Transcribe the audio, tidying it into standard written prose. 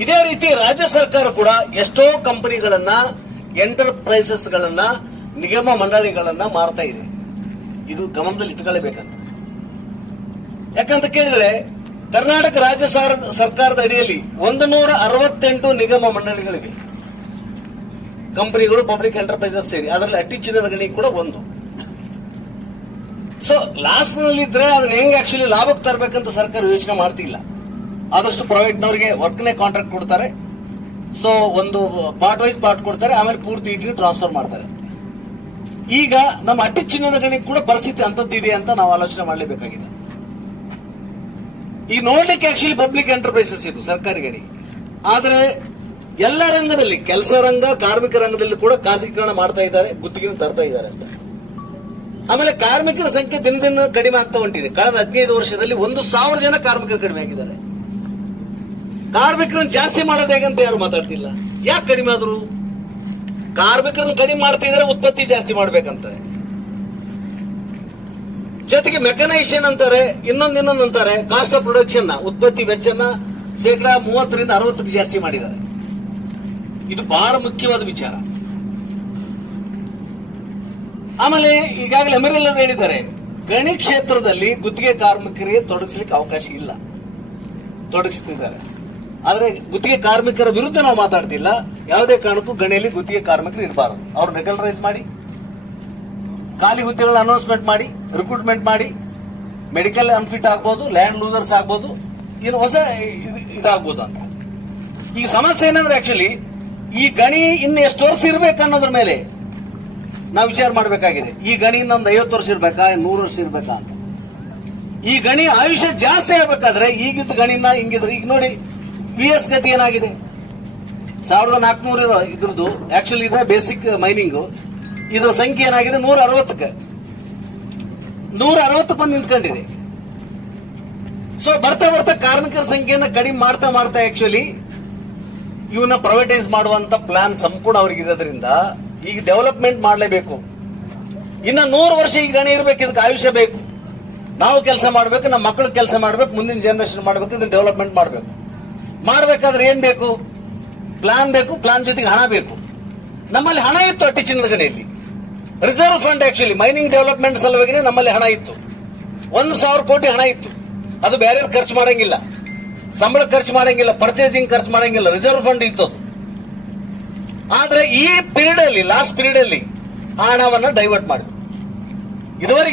ಇದೇ ರೀತಿ ರಾಜ್ಯ ಸರ್ಕಾರ ಕೂಡ ಎಷ್ಟೋ ಕಂಪನಿಗಳನ್ನ, ಎಂಟರ್ಪ್ರೈಸಸ್ ಗಳನ್ನ, ನಿಗಮ ಮಂಡಳಿಗಳನ್ನ ಮಾರ್ತಾ ಇದೆ. ಇದು ಗಮನದಲ್ಲಿ ಇಟ್ಟುಕೊಳ್ಳಬೇಕಂತ. ಯಾಕಂತ ಕೇಳಿದ್ರೆ ಕರ್ನಾಟಕ ರಾಜ್ಯ ಸರ್ಕಾರದ ಅಡಿಯಲ್ಲಿ 168 ನಿಗಮ ಮಂಡಳಿಗಳಿವೆ, ಕಂಪನಿಗಳು, ಪಬ್ಲಿಕ್ ಎಂಟರ್ಪ್ರೈಸಸ್ ಸೇರಿ. ಅದರಲ್ಲಿ ಅತಿ ಚಿನ್ನದ ಗಣಿ ಕೂಡ ಒಂದು. ಸೊ ಲಾಸ್ ನಲ್ಲಿ ಇದ್ರೆ ಅದನ್ನ ಹೆಂಗೆ ಆಕ್ಚುಲಿ ಲಾಭಕ್ಕೆ ತರಬೇಕಂತ ಸರ್ಕಾರ ಯೋಚನೆ ಮಾಡ್ತಿಲ್ಲ. ಆದಷ್ಟು ಪ್ರೈವೇಟ್ನವರಿಗೆ ವರ್ಕ್ನೇ ಕಾಂಟ್ರಾಕ್ಟ್ ಕೊಡ್ತಾರೆ. ಸೊ ಒಂದು ಪಾರ್ಟ್ ವೈಸ್ ಪಾರ್ಟ್ ಕೊಡ್ತಾರೆ, ಆಮೇಲೆ ಪೂರ್ತಿ ಇಟ್ಟಿಗೆ ಟ್ರಾನ್ಸ್ಫರ್ ಮಾಡ್ತಾರೆ. ಈಗ ನಮ್ಮ ಅತಿ ಚಿನ್ನದ ಗಣಿ ಕೂಡ ಪರಿಸ್ಥಿತಿ ಅಂತದ್ದಿದೆ ಅಂತ ನಾವು ಆಲೋಚನೆ ಮಾಡಲೇಬೇಕಾಗಿದೆ. ಈ ನೋಡ್ಲಿಕ್ಕೆ ಆಕ್ಚುಲಿ ಪಬ್ಲಿಕ್ ಎಂಟರ್ಪ್ರೈಸಸ್ ಇದು ಸರ್ಕಾರಿ ಗಣಿ, ಆದ್ರೆ ಎಲ್ಲ ರಂಗದಲ್ಲಿ, ಕೆಲಸ ರಂಗ, ಕಾರ್ಮಿಕ ರಂಗದಲ್ಲಿ ಕೂಡ ಖಾಸಗೀಕರಣ ಮಾಡ್ತಾ ಇದ್ದಾರೆ, ಗುತ್ತಿಗೆ ತರ್ತಾ ಇದ್ದಾರೆ ಅಂತ. ಆಮೇಲೆ ಕಾರ್ಮಿಕರ ಸಂಖ್ಯೆ ದಿನ ದಿನ ಕಡಿಮೆ ಆಗ್ತಾ ಹೊಂಟಿದೆ. ಕಳೆದ 15 ವರ್ಷದಲ್ಲಿ 1,000 ಜನ ಕಾರ್ಮಿಕರು ಕಡಿಮೆ ಆಗಿದ್ದಾರೆ. ಕಾರ್ಮಿಕರನ್ನು ಜಾಸ್ತಿ ಮಾಡೋದು ಹೇಗಂತ ಯಾರು ಮಾತಾಡ್ತಿಲ್ಲ. ಯಾಕೆ ಕಡಿಮೆ ಆದ್ರು? ಕಾರ್ಮಿಕರನ್ನು ಕಡಿಮೆ ಮಾಡ್ತಾ ಇದ್ದಾರೆ, ಉತ್ಪತ್ತಿ ಜಾಸ್ತಿ ಮಾಡ್ಬೇಕಂತಾರೆ. ಜೊತೆಗೆ ಮೆಕನೈಸೇಷನ್ ಅಂತಾರೆ, ಇನ್ನೊಂದು ಅಂತಾರೆ. ಕಾಸ್ಟ್ ಆಫ್ ಪ್ರೊಡಕ್ಷನ್, ಉತ್ಪತ್ತಿ ವೆಚ್ಚನ 30% 60% ಜಾಸ್ತಿ ಮಾಡಿದ್ದಾರೆ. ಇದು ಬಹಳ ಮುಖ್ಯವಾದ ವಿಚಾರ. ಆಮೇಲೆ ಈಗಾಗಲೇ ಎಮರೆಲ್ಲರೂ ಹೇಳಿದ್ದಾರೆ, ಗಣಿ ಕ್ಷೇತ್ರದಲ್ಲಿ ಗುತ್ತಿಗೆ ಕಾರ್ಮಿಕರಿಗೆ ತೊಡಗಿಸಲಿಕ್ಕೆ ಅವಕಾಶ ಇಲ್ಲ, ತೊಡಗಿಸ್ತಿದ್ದಾರೆ. ಆದ್ರೆ ಗುತ್ತಿಗೆ ಕಾರ್ಮಿಕರ ವಿರುದ್ಧ ನಾವು ಮಾತಾಡ್ತಿಲ್ಲ. ಯಾವುದೇ ಕಾರಣಕ್ಕೂ ಗಣಿಯಲ್ಲಿ ಗುತ್ತಿಗೆ ಕಾರ್ಮಿಕರು ಇರಬಾರದು. ಅವ್ರು ರೆಗ್ಯುಲರೈಸ್ ಮಾಡಿ, ಖಾಲಿ ಹುದ್ದೆಗಳ ಅನೌನ್ಸ್ಮೆಂಟ್ ಮಾಡಿ, ರಿಕ್ರೂಟ್ಮೆಂಟ್ ಮಾಡಿ, ಮೆಡಿಕಲ್ ಅನ್ಫಿಟ್ ಆಗ್ಬೋದು, ಲ್ಯಾಂಡ್ ಲೂಸರ್ಸ್ ಆಗ್ಬೋದು, ಏನು ಹೊಸ ಇದಾಗ್ಬೋದು ಅಂತ. ಈ ಸಮಸ್ಯೆ ಏನಂದ್ರೆ ಆಕ್ಚುಲಿ ಈ ಗಣಿ ಇನ್ನು ಎಷ್ಟು ವರ್ಷ ಇರ್ಬೇಕು ಅನ್ನೋದ್ರ ಮೇಲೆ ನಾವು ವಿಚಾರ ಮಾಡಬೇಕಾಗಿದೆ. ಈ ಗಣಿ ನಮ್ದು 50 ವರ್ಷ ಇರ್ಬೇಕಾ, 100 ವರ್ಷ ಇರ್ಬೇಕಾ ಅಂತ. ಈ ಗಣಿ ಆಯುಷ್ಯ ಜಾಸ್ತಿ ಆಗ್ಬೇಕಾದ್ರೆ ಈಗಿದ್ದ ಗಣಿನ ಹಿಂಗಿದ್ರೆ, ಈಗ ನೋಡಿ VS ಗತಿ ಏನಾಗಿದೆ, 1400 ಇದ್ರದ್ದು ಆಕ್ಚುಲಿ ಇದೆ ಬೇಸಿಕ್ ಮೈನಿಂಗ್. ಇದರ ಸಂಖ್ಯೆ ಏನಾಗಿದೆ 160ಕ್ಕೆ ಬಂದು ನಿಂತ್ಕೊಂಡಿದೆ. ಸೊ ಬರ್ತಾ ಬರ್ತಾ ಕಾರ್ಮಿಕರ ಸಂಖ್ಯೆಯನ್ನು ಕಡಿಮೆ ಮಾಡ್ತಾ ಮಾಡ್ತಾ ಆಕ್ಚುಲಿ ಇವನ್ನ ಪ್ರೈವೇಟೈಸ್ ಮಾಡುವಂತ ಪ್ಲಾನ್ ಸಂಪೂರ್ಣ ಅವ್ರಿಗೆ ಇರೋದ್ರಿಂದ ಈಗ ಡೆವಲಪ್ಮೆಂಟ್ ಮಾಡಲೇಬೇಕು. ಇನ್ನ 100 ವರ್ಷ ಈ ಗಣಿ ಇರಬೇಕು, ಇದಕ್ಕೆ ಆಯುಷ್ಯ ಬೇಕು. ನಾವು ಕೆಲಸ ಮಾಡಬೇಕು, ನಮ್ಮ ಮಕ್ಕಳು ಕೆಲಸ ಮಾಡಬೇಕು, ಮುಂದಿನ ಜನರೇಷನ್ ಮಾಡಬೇಕು, ಇದನ್ನ ಡೆವಲಪ್ಮೆಂಟ್ ಮಾಡಬೇಕು. ಮಾಡಬೇಕಾದ್ರೆ ಏನ್ ಬೇಕು? ಪ್ಲಾನ್ ಬೇಕು, ಪ್ಲಾನ್ ಜೊತೆಗೆ ಹಣ ಬೇಕು. ನಮ್ಮಲ್ಲಿ ಹಣ ಇತ್ತು ಅತಿ ಚಿನ್ನದ ಗಣಿಯಲ್ಲಿ. Reserve fund actually mining development ಸಲುವಾಗಿ ನಮ್ಮಲ್ಲಿ ಹಣ ಇತ್ತು. 1,000 ಕೋಟಿ ಹಣ ಇತ್ತು. ಅದು ಬೇರೆ ಖರ್ಚು ಮಾಡಂಗಿಲ್ಲ, ಸಂಬಳ ಖರ್ಚು ಮಾಡಂಗಿಲ್ಲ, ಪರ್ಚೇಸಿಂಗ್ ಖರ್ಚು ಮಾಡಂಗಿಲ್ಲ, ರಿಸರ್ವ್ ಫಂಡ್ ಇತ್ತು. ಆದ್ರೆ ಈ ಪೀರಿಯಡ್ ಅಲ್ಲಿ, ಲಾಸ್ಟ್ ಪೀರಿಯಡ್ ಅಲ್ಲಿ ಆ ಹಣವನ್ನ ಡೈವರ್ಟ್ ಮಾಡಿದ್ರು. ಇದುವರೆಗೆ